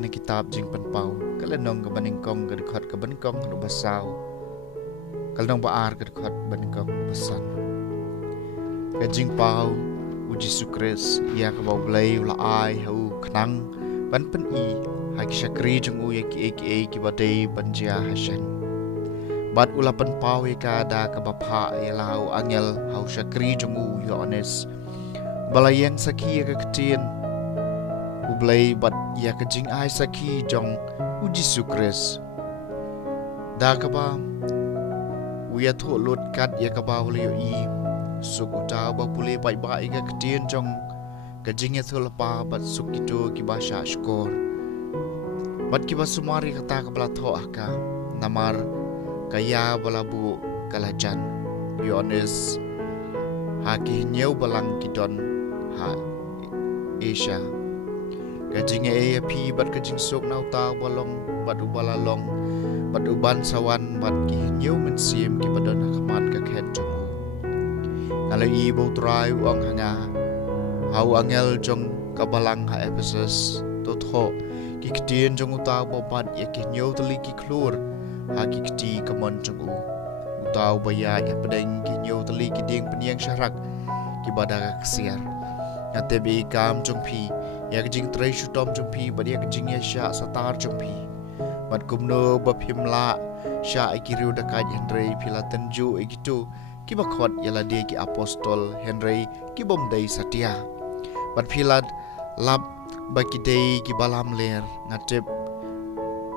na kitab Jingpule kalenong ka Nyngkong ka dekat ka Nyngkong ka basaw kalenong baar ka dekat Nyngkong basan ka Jingpule u Jesu Christ ia ka Laiphewlai hau knang ban pen i hak syakri jung u ki badai banjia hasan bat ulapan pau ka da ka bapa lau angel hau syakri jung u Yohanes balayang saki ka ketien ublay bat ya ka jing ai saki jong u Jesu Christ da ka ba uya tho lut kat ya ka ba ulio i suk uta ba pule bai bai ka ketien jong ka jing ya thol pa bat suk kito ki ba sha skor bat ki ba sumari kata ka bla tho aka namar kaya bala bu kalajan Yohanes haki nyeu balang kidon ha Asia kajing e pi bat kajing sok nau ta balong bat ubalalong bat uban sawan bat ki nyeu mensim ki badon hakmat ka khet jong kalau i bo trai uang hanga hau angel jong kabalang ha Ephesus to tho ki ktien jong uta bo bat ya ki nyeu tali ki klur ha ki kti kamon jong uta baya ya pedeng ki nyeu tali ki ding peniang syarak ki badaka kesiar ate bi kam jong pi ya jing trai shutom jong pi bad ya jing ya sha satar jong pi bat kumno ba phimla sha ikiriu dakai Henry phila tenju igitu ki bakhot yala de ki apostol Henry ki bom dei satia bat philat lab ba ki dei ki balam ler ngatep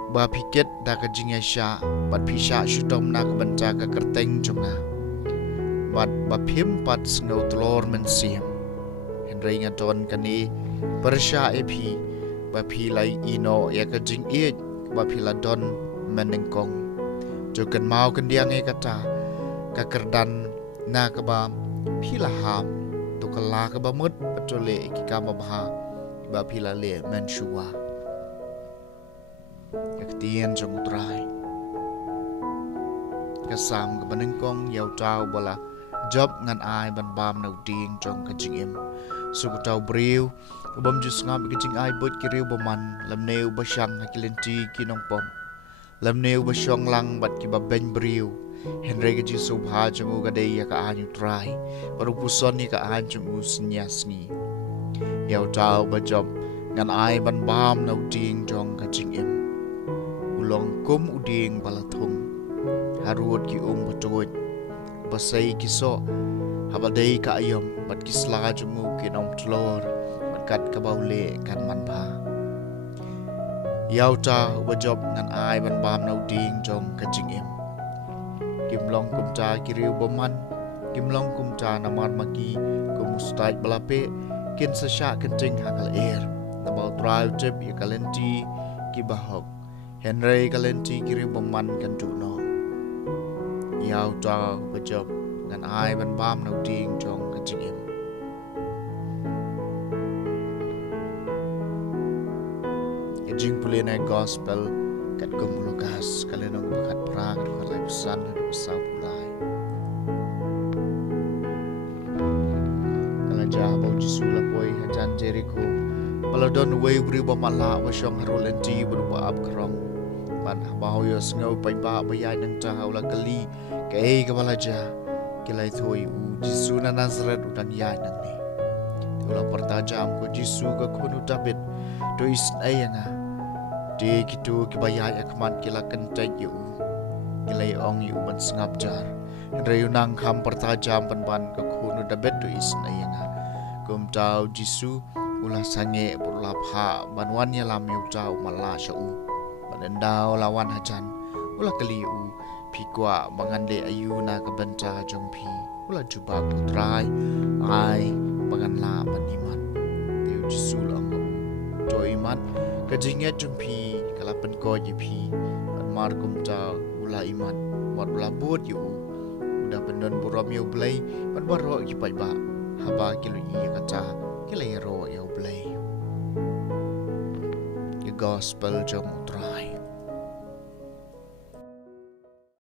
ba piket da ka jing ya sha bat phisha shutom na ka banta ka kerteng jonga bat ba phim pat snow tlor men sim Henry ngaton kani Persya epi bapi lai ino ya ka jing e bapi la don Nyngkong jokan mau kendiang e kata ka kerdan na ka ba phila ham to kala ka ba mut patole ki ka ba bha bapi la le menshua ka tien jong trai ka sam ka Nyngkong yau tau bala job ngan ai ban bam nau ding jong ka jing em su tau briu bom jus ngam ki jing ai bot ki riu boman lam neu ba shang ha kilenti ki nong pom lam neu ba shong lang bat ki ba ben briu Henry ka jisu bha jong ga dei ya ka anyu trai baru puson ni ka an jong u Sngi yau tau ba job ngan ai ban bam nau ding jong ka jing em ulong kum uding balathung harut ki botoj basai ki so habadei ka ayom bat ki sla jong u ki nom tlor kat ka baule kan man ba yau ta wa job ngan ai ban bam nau ding jong ka jing em kim long kum ta ki riu boman kim long kum ta namar maki kum mustai balape kin sa sha kan ting hakal air na bau drive trip ya kalenti ki bahok Henry kalenti ki riu boman kan tu no yau ta wa job ngan ai ban bam nau ding jong ka jing em Jingpule na gospel kat gumulukas kalenong bakat perang dengan Laiphewlai dan Laiphewlai kalajah bau Jesu lapoi hajan Jericho baladon wei beri bamala wasyong harulenti berupa abkrong ban bau yo sngau pai ba bayai nang tahaula kali kai kabalaja kilai thoi u Jesu na Nazareth udan yai nang ni ulah pertajam ko Jesu ka khunu David do isnayanga de kitu kibayai akman kila kentai yu kilai ong yu ban sengap jar rayunang kham pertajam ban ka khunu David do isnayanga kum tau Jesu ulah sange ulah pha banwan ya lam yu tau mala shau banendau lawan hajan ulah kali u pikwa bangande ayuna ka banta jongpi ulah jubak putrai ai banganla baniman teu Jesu lang to iman kajinget jumpi kalapan ko jipi mar kumta ula iman war ula bot yu udah pendon buram yu blai ban baro ki pai ba haba kilu i kata kilai ro yu blai the gospel jom try